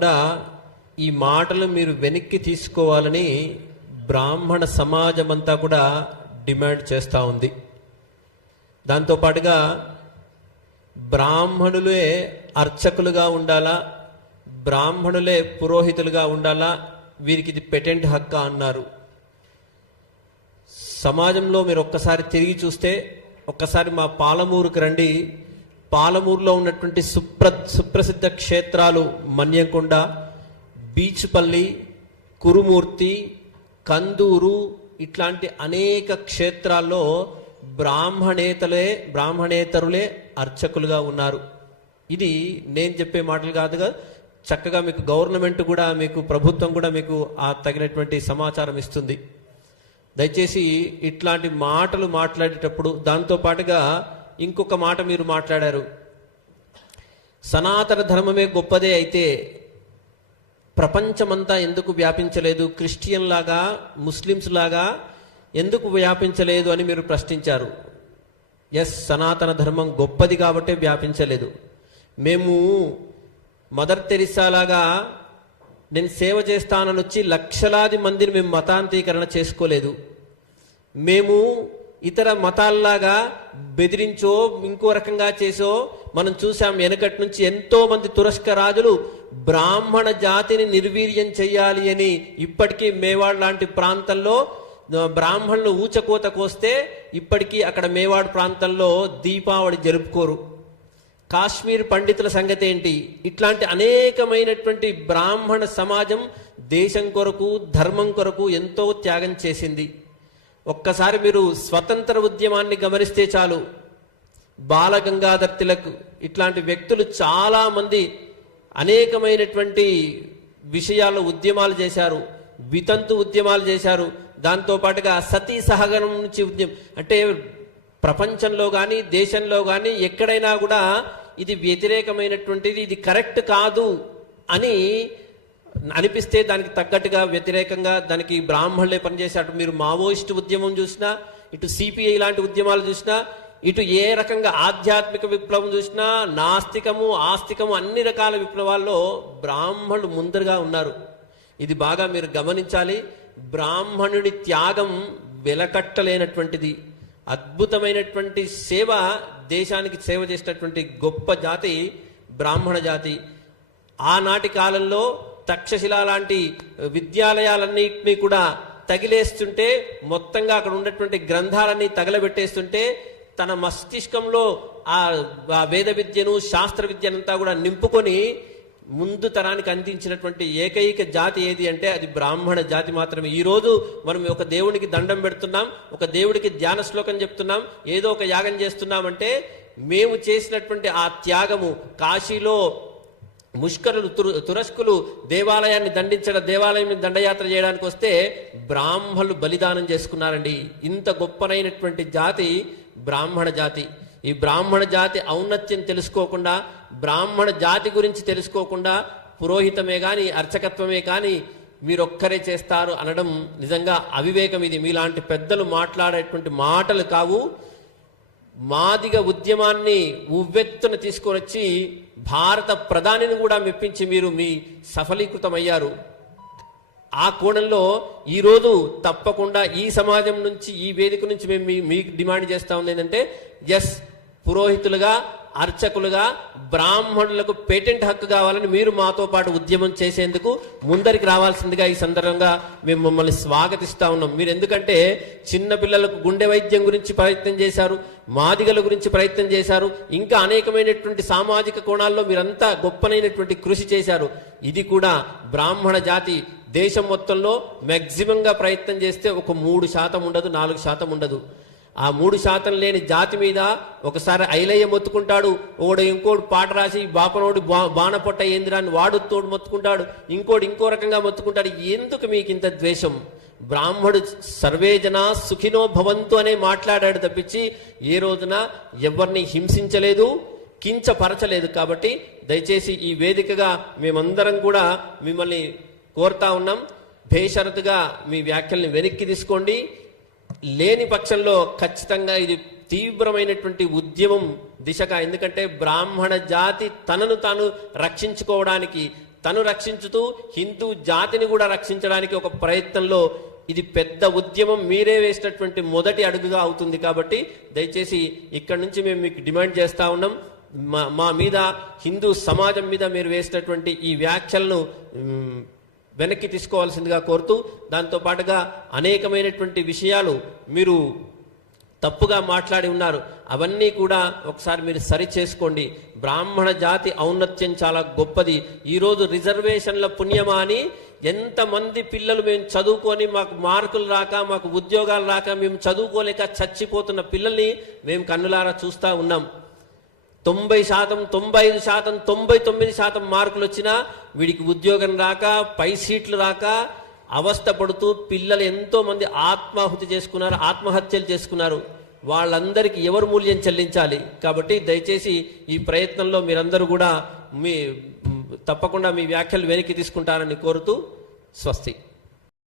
తప్పకుండా ఈ మాటలు మీరు వెనక్కి తీసుకోవాలని బ్రాహ్మణ సమాజం అంతా కూడా డిమాండ్ చేస్తూ ఉంది. దాంతోపాటుగా బ్రాహ్మణులే అర్చకులుగా ఉండాలా, బ్రాహ్మణులే పురోహితులుగా ఉండాలా, వీరికి ఇది పెటెంట్ హక్కు అన్నారు. సమాజంలో మీరు ఒక్కసారి తిరిగి చూస్తే, ఒక్కసారి మా పాలమూరుకు రండి. పాలమూరులో ఉన్నటువంటి సుప్రసిద్ధ క్షేత్రాలు మన్యంకొండ, బీచ్పల్లి, కురుమూర్తి, కందూరు ఇట్లాంటి అనేక క్షేత్రాల్లో బ్రాహ్మణేతరులే అర్చకులుగా ఉన్నారు. ఇది నేను చెప్పే మాటలు కాదుగా, చక్కగా మీకు గవర్నమెంట్ కూడా, మీకు ప్రభుత్వం కూడా మీకు ఆ తగినటువంటి సమాచారం ఇస్తుంది. దయచేసి ఇట్లాంటి మాటలు మాట్లాడేటప్పుడు దాంతోపాటుగా ఇంకొక మాట మీరు మాట్లాడారు, సనాతన ధర్మమే గొప్పదే అయితే ప్రపంచమంతా ఎందుకు వ్యాపించలేదు, క్రిస్టియన్ లాగా ముస్లిమ్స్ లాగా ఎందుకు వ్యాపించలేదు అని మీరు ప్రశ్నించారు. ఎస్, సనాతన ధర్మం గొప్పది కాబట్టే వ్యాపించలేదు. మేము మదర్ తెరిసా లాగా నేను సేవ చేస్తానని వచ్చి లక్షలాది మందిని మేము మతాంతీకరణ చేసుకోలేదు. మేము ఇతర మతాల్లాగా బెదిరించో ఇంకో రకంగా చేసో మనం చూసాం. వెనకటి నుంచి ఎంతో మంది తురస్క రాజులు బ్రాహ్మణ జాతిని నిర్వీర్యం చెయ్యాలి అని ఇప్పటికీ మేవాడ్ లాంటి ప్రాంతంలో బ్రాహ్మణులు ఊచకోత కోస్తే ఇప్పటికీ అక్కడ మేవాడ్ ప్రాంతంలో దీపావళి జరుపుకోరు. కాశ్మీర్ పండితుల సంగతి ఏంటి? ఇట్లాంటి అనేకమైనటువంటి బ్రాహ్మణ సమాజం దేశం కొరకు ధర్మం కొరకు ఎంతో త్యాగం చేసింది. ఒక్కసారి మీరు స్వతంత్ర ఉద్యమాన్ని గమనిస్తే చాలు, బాలగంగాధర్ తిలక్ ఇట్లాంటి వ్యక్తులు చాలా మంది అనేకమైనటువంటి విషయాల్లో ఉద్యమాలు చేశారు, వితంతు ఉద్యమాలు చేశారు. దాంతోపాటుగా సతీ సహగమనం నుంచి ఉద్యమం, అంటే ప్రపంచంలో కానీ దేశంలో కానీ ఎక్కడైనా కూడా ఇది వ్యతిరేకమైనటువంటిది, ఇది కరెక్ట్ కాదు అని అనిపిస్తే దానికి తగ్గట్టుగా వ్యతిరేకంగా దానికి బ్రాహ్మణులే పనిచేశారు. మీరు మావోయిస్టు ఉద్యమం చూసినా, ఇటు సిపిఐ లాంటి ఉద్యమాలు చూసినా, ఇటు ఏ రకంగా ఆధ్యాత్మిక విప్లవం చూసినా, నాస్తికము ఆస్తికము అన్ని రకాల విప్లవాల్లో బ్రాహ్మణులు ముందరగా ఉన్నారు. ఇది బాగా మీరు గమనించాలి. బ్రాహ్మణుడి త్యాగం వెలకట్టలేనటువంటిది. అద్భుతమైనటువంటి సేవ, దేశానికి సేవ చేసినటువంటి గొప్ప జాతి బ్రాహ్మణ జాతి. ఆనాటి కాలంలో తక్షశిల లాంటి విద్యాలయాలన్నింటినీ కూడా తగిలేస్తుంటే, మొత్తంగా అక్కడ ఉన్నటువంటి గ్రంథాలన్నీ తగలబెట్టేస్తుంటే, తన మస్తిష్కంలో ఆ వేద విద్యను శాస్త్ర విద్యనంతా కూడా నింపుకొని ముందు తరానికి అందించినటువంటి ఏకైక జాతి ఏది అంటే అది బ్రాహ్మణ జాతి మాత్రమే. ఈరోజు మనం ఒక దేవుడికి దండం పెడుతున్నాం, ఒక దేవుడికి ధ్యాన శ్లోకం చెప్తున్నాం, ఏదో ఒక యాగం చేస్తున్నామంటే మేము చేసినటువంటి ఆ త్యాగము. కాశీలో ముష్కరులు తురస్కులు దేవాలయాన్ని దేవాలయం దండయాత్ర చేయడానికి వస్తే బ్రాహ్మణులు బలిదానం చేసుకున్నారండి. ఇంత గొప్పనైనటువంటి జాతి బ్రాహ్మణ జాతి. ఈ బ్రాహ్మణ జాతి ఔన్నత్యం తెలుసుకోకుండా, బ్రాహ్మణ జాతి గురించి తెలుసుకోకుండా పురోహితమే కానీ అర్చకత్వమే కానీ మీరొక్కరే చేస్తారు అనడం నిజంగా అవివేకం. ఇది మీలాంటి పెద్దలు మాట్లాడేటువంటి మాటలు కావు. మాదిగ ఉద్యమాన్ని ఉవ్వెత్తున తీసుకొని వచ్చి భారత ప్రధానిని కూడా మెప్పించి మీరు మీ సఫలీకృతమయ్యారు. ఆ కోణంలో ఈరోజు తప్పకుండా ఈ సమాజం నుంచి, ఈ వేదిక నుంచి మేము మీకు డిమాండ్ చేస్తా ఉంది ఏంటంటే, ఎస్, పురోహితులుగా అర్చకులుగా బ్రాహ్మణులకు పేటెంట్ హక్కు కావాలని మీరు మాతో పాటు ఉద్యమం చేసేందుకు ముందరికి రావాల్సిందిగా ఈ సందర్భంగా మేము మమ్మల్ని స్వాగతిస్తా ఉన్నాం. మీరు ఎందుకంటే చిన్నపిల్లలకు గుండె వైద్యం గురించి ప్రయత్నం చేశారు, మాదిగల గురించి ప్రయత్నం చేశారు, ఇంకా అనేకమైనటువంటి సామాజిక కోణాల్లో మీరంతా గొప్పనైనటువంటి కృషి చేశారు. ఇది కూడా బ్రాహ్మణ జాతి దేశం మొత్తంలో మ్యాక్సిమంగా ప్రయత్నం చేస్తే ఒక 3% ఉండదు, 4% ఉండదు. ఆ 3% లేని జాతి మీద ఒకసారి ఐలయ్య మొత్తుకుంటాడు, ఓడు ఇంకోటి పాట రాసి బాపనోడు బాణపొట్ట ఏందిరాన్ని వాడు తోడు మొత్తుకుంటాడు, ఇంకోటి ఇంకో రకంగా మొత్తుకుంటాడు. ఎందుకు మీకు ఇంత ద్వేషం? బ్రాహ్మడు సర్వే జనా సుఖినో భవంతు అనే మాట్లాడాడు తప్పించి ఏ రోజున ఎవరిని హింసించలేదు, కించపరచలేదు. కాబట్టి దయచేసి ఈ వేదికగా మేమందరం కూడా మిమ్మల్ని కోరుతా ఉన్నాం, బేషరతుగా మీ వ్యాఖ్యల్ని వెనక్కి తీసుకోండి. లేని పక్షంలో ఖచ్చితంగా ఇది తీవ్రమైనటువంటి ఉద్యమం దిశగా, ఎందుకంటే బ్రాహ్మణ జాతి తనను తాను రక్షించుకోవడానికి, తను రక్షించుతూ హిందూ జాతిని కూడా రక్షించడానికి ఒక ప్రయత్నంలో ఇది పెద్ద ఉద్యమం మీరే వేసినటువంటి మొదటి అడుగుగా అవుతుంది. కాబట్టి దయచేసి ఇక్కడి నుంచి మేము మీకు డిమాండ్ చేస్తా ఉన్నాం, మా మీద హిందూ సమాజం మీద మీరు వేసినటువంటి ఈ వ్యాఖ్యలను వెనక్కి తీసుకోవాల్సిందిగా కోరుతూ, దాంతో పాటుగా అనేకమైనటువంటి విషయాలు మీరు తప్పుగా మాట్లాడి ఉన్నారు, అవన్నీ కూడా ఒకసారి మీరు సరి చేసుకోండి. బ్రాహ్మణ జాతి ఔన్నత్యం చాలా గొప్పది. ఈరోజు రిజర్వేషన్ల పుణ్యమా అని ఎంతమంది పిల్లలు మేము చదువుకొని మాకు మార్కులు రాక, మాకు ఉద్యోగాలు రాక, మేము చదువుకోలేక చచ్చిపోతున్న పిల్లల్ని మేము కన్నులారా చూస్తూ ఉన్నాం. 90%, 95%, 99% మార్కులు వచ్చినా వీడికి ఉద్యోగం రాక, పై సీట్లు రాక అవస్థ పడుతూ పిల్లలు ఎంతో మంది ఆత్మహత్యలు చేసుకున్నారు. వాళ్ళందరికీ ఎవరు మూల్యం చెల్లించాలి? కాబట్టి దయచేసి ఈ ప్రయత్నంలో మీరందరూ కూడా తప్పకుండా మీ వ్యాఖ్యలు వెనక్కి తీసుకుంటారని కోరుతూ స్వస్తి.